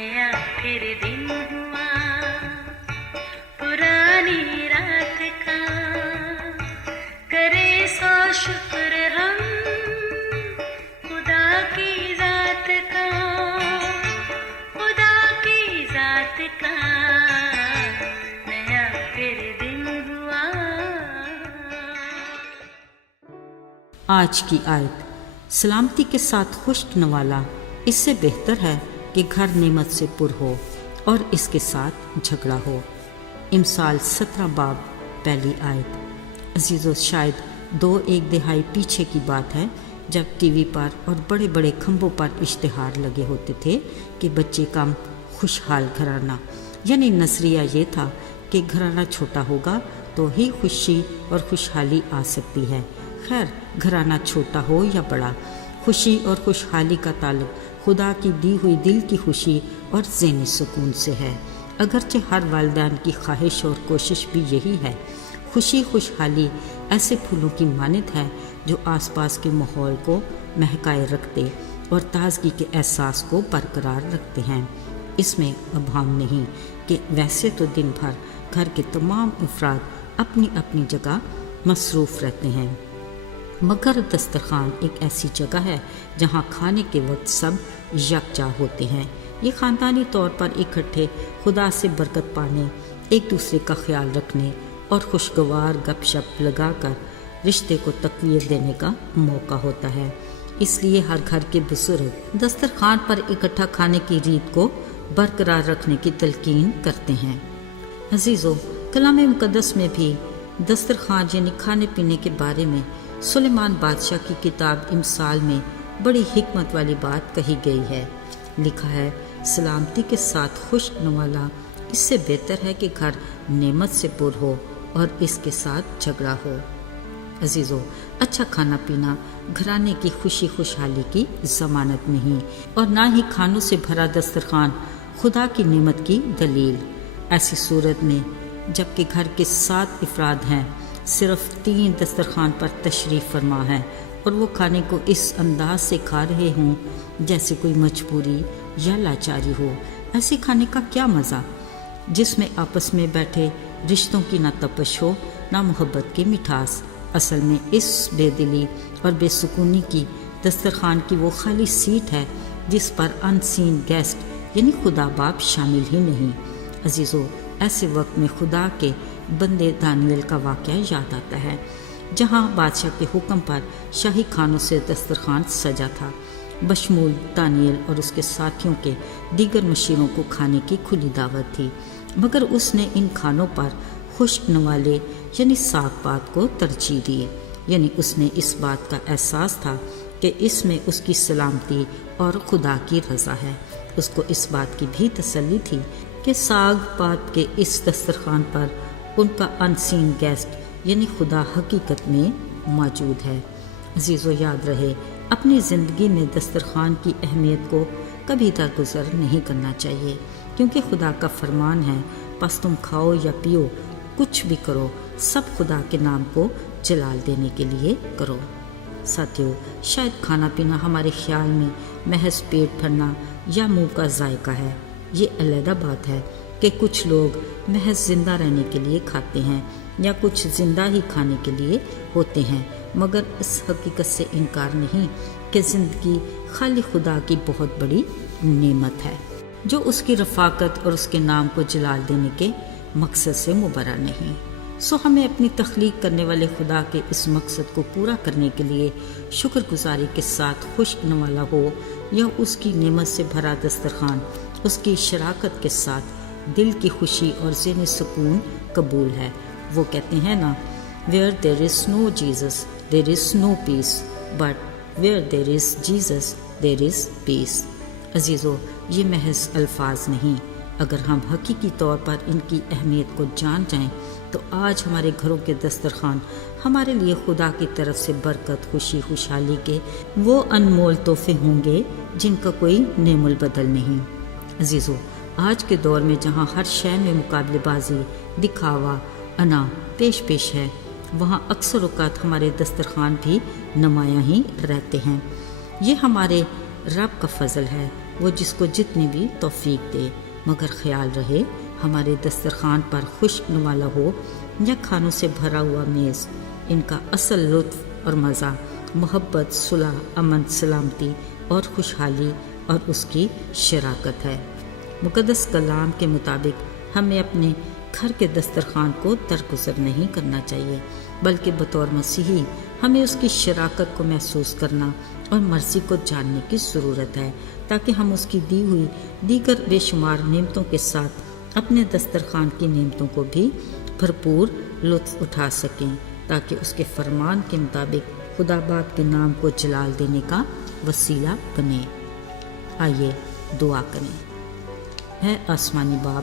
नया फिर दिन हुआ पुरानी रात का, करे सो शुक्र हम खुदा की जात का, खुदा की जात का नया फिर दिन हुआ। आज की आयत, सलामती के साथ खुश्क नवाला इससे बेहतर है कि घर नेमत से पुर हो और इसके साथ झगड़ा हो। इमसाल 17 बाब पहली आयत। अजीज़ों, शायद 2-1 दिहाई पीछे की बात है जब टीवी पर और बड़े बड़े खंभों पर इश्तिहार लगे होते थे कि बच्चे कम खुशहाल घराना, यानी नजरिया ये था कि घराना छोटा होगा तो ही खुशी और खुशहाली आ सकती है। खैर, घराना छोटा हो या बड़ा, खुशी और खुशहाली का ताल्लुक खुदा की दी हुई दिल की खुशी और ज़हनी सुकून से है। अगरचे हर वालिदैन की ख्वाहिश और कोशिश भी यही है। खुशी खुशहाली ऐसे फूलों की मानद है जो आसपास के माहौल को महकाए रखते और ताजगी के एहसास को बरकरार रखते हैं। इसमें अभाम नहीं कि वैसे तो दिन भर घर के तमाम अफराद अपनी अपनी जगह मसरूफ़ रहते हैं, मगर दस्तरखान एक ऐसी जगह है जहाँ खाने के वक्त सब यकजा होते हैं। ये ख़ानदानी तौर पर इकट्ठे खुदा से बरकत पाने, एक दूसरे का ख्याल रखने और खुशगवार गपशप लगाकर रिश्ते को तक़वियत देने का मौका होता है। इसलिए हर घर के बुजुर्ग दस्तरखान पर इकट्ठा खाने की रीत को बरकरार रखने की तलकीन करते हैं। अजीज़ों, कलाम मुक़द्दस में भी दस्तरखान यानी खाने पीने के बारे में सुलेमान बादशाह की किताब इमसाल में बड़ी हिकमत वाली बात कही गई है। लिखा है, सलामती के साथ खुश्क नवाला इससे बेहतर है कि घर नेमत से पुर हो और इसके साथ झगड़ा हो। अजीज़ों, अच्छा खाना पीना घराने की खुशी खुशहाली की ज़मानत नहीं और ना ही खानों से भरा दस्तरखान खुदा की नेमत की दलील। ऐसी सूरत में जबकि घर के 7 अफराद हैं, सिर्फ 3 दस्तरखान पर तशरीफ़ फरमा है और वो खाने को इस अंदाज से खा रहे हों जैसे कोई मजबूरी या लाचारी हो। ऐसे खाने का क्या मज़ा जिसमें आपस में बैठे रिश्तों की ना तपश हो ना मोहब्बत की मिठास। असल में इस बेदिली और बेसुकूनी की दस्तरखान की वो खाली सीट है जिस पर अनसीन गेस्ट यानी खुदा बाप शामिल ही नहीं। अजीज़ों, ऐसे वक्त में खुदा के बंदे दानियल का वाक़या याद आता है, जहाँ बादशाह के हुक्म पर शाही खानों से दस्तरखान सजा था, बशमूल दानियल और उसके साथियों के दीगर मशीरों को खाने की खुली दावत थी, मगर उसने इन खानों पर खुश्क नवाले यानी साग पात को तरजीह दी। यानी उसने इस बात का एहसास था कि इसमें उसकी सलामती और खुदा की रज़ा है। उसको इस बात की भी तसल्ली थी कि साग पात के इस दस्तरखान पर उनका अनसीन गेस्ट यानी खुदा हकीकत में मौजूद है। अजीज़ों, याद रहे, अपनी ज़िंदगी में दस्तरखान की अहमियत को कभी दरगुजर नहीं करना चाहिए, क्योंकि खुदा का फरमान है, बस तुम खाओ या पियो, कुछ भी करो, सब खुदा के नाम को जलाल देने के लिए करो। साथियों, शायद खाना पीना हमारे ख्याल में महज पेट भरना या मुंह का जायका है। ये अलग बात है कि कुछ लोग महज ज़िंदा रहने के लिए खाते हैं या कुछ ज़िंदा ही खाने के लिए होते हैं, मगर इस हकीकत से इनकार नहीं कि ज़िंदगी खाली खुदा की बहुत बड़ी नेमत है, जो उसकी रफ़ाकत और उसके नाम को जलाल देने के मकसद से मुबर्रा नहीं। सो हमें अपनी तख्लीक करने वाले खुदा के इस मकसद को पूरा करने के लिए शुक्रगुजारी के साथ खुश्क नवाला हो या उसकी नेमत से भरा दस्तरखान उसकी शराकत के साथ दिल की खुशी और ज़हनी सुकून कबूल है। वो कहते हैं ना, where there is no Jesus there is no peace, but where there is Jesus there is peace. अजीज़ों, ये महज अल्फाज नहीं, अगर हम हकीकी तौर पर इनकी अहमियत को जान जाएं तो आज हमारे घरों के दस्तरखान हमारे लिए खुदा की तरफ से बरकत, खुशी, खुशहाली के वो अनमोल तोहफे होंगे जिनका कोई नेमुल बदल नहीं। अजीज़ों, आज के दौर में जहाँ हर शय में मुकाबलेबाजी, दिखावा, अना पेश है, वहाँ अक्सर औक़ात हमारे दस्तरखान भी नुमायाँ ही रहते हैं। ये हमारे रब का फजल है وہ جس کو جتنی بھی توفیق دے، مگر خیال رہے ہمارے دسترخوان پر خوش نوالا ہو یا کھانوں سے بھرا ہوا میز، ان کا اصل لطف اور مزہ محبت، صلح، امن، سلامتی اور خوشحالی اور اس کی شراکت ہے۔ مقدس کلام کے مطابق ہمیں اپنے گھر کے دسترخوان کو درگزر نہیں کرنا چاہیے، بلکہ بطور مسیحی ہمیں اس کی شراکت کو محسوس کرنا اور مرضی کو جاننے کی ضرورت ہے، تاکہ ہم اس کی دی ہوئی دیگر بے شمار نعمتوں کے ساتھ اپنے دسترخوان کی نعمتوں کو بھی بھرپور لطف اٹھا سکیں، تاکہ اس کے فرمان کے مطابق خدا باپ کے نام کو جلال دینے کا وسیلہ بنے۔ آئیے دعا کریں۔ اے آسمانی باپ،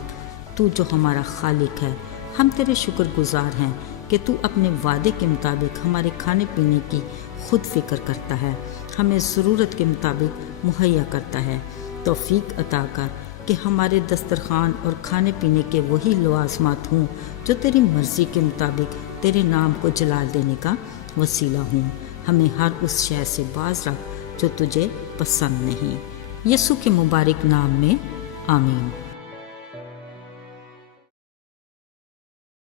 تو جو ہمارا خالق ہے، ہم تیرے شکر گزار ہیں کہ تو اپنے وعدے کے مطابق ہمارے کھانے پینے کی خود فکر کرتا ہے، ہمیں ضرورت کے مطابق مہیا کرتا ہے۔ توفیق عطا کر کہ ہمارے دسترخوان اور کھانے پینے کے وہی لوازمات ہوں جو تیری مرضی کے مطابق تیرے نام کو جلال دینے کا وسیلہ ہوں۔ ہمیں ہر اس شے سے باز رکھ جو تجھے پسند نہیں۔ یسوع کے مبارک نام میں آمین۔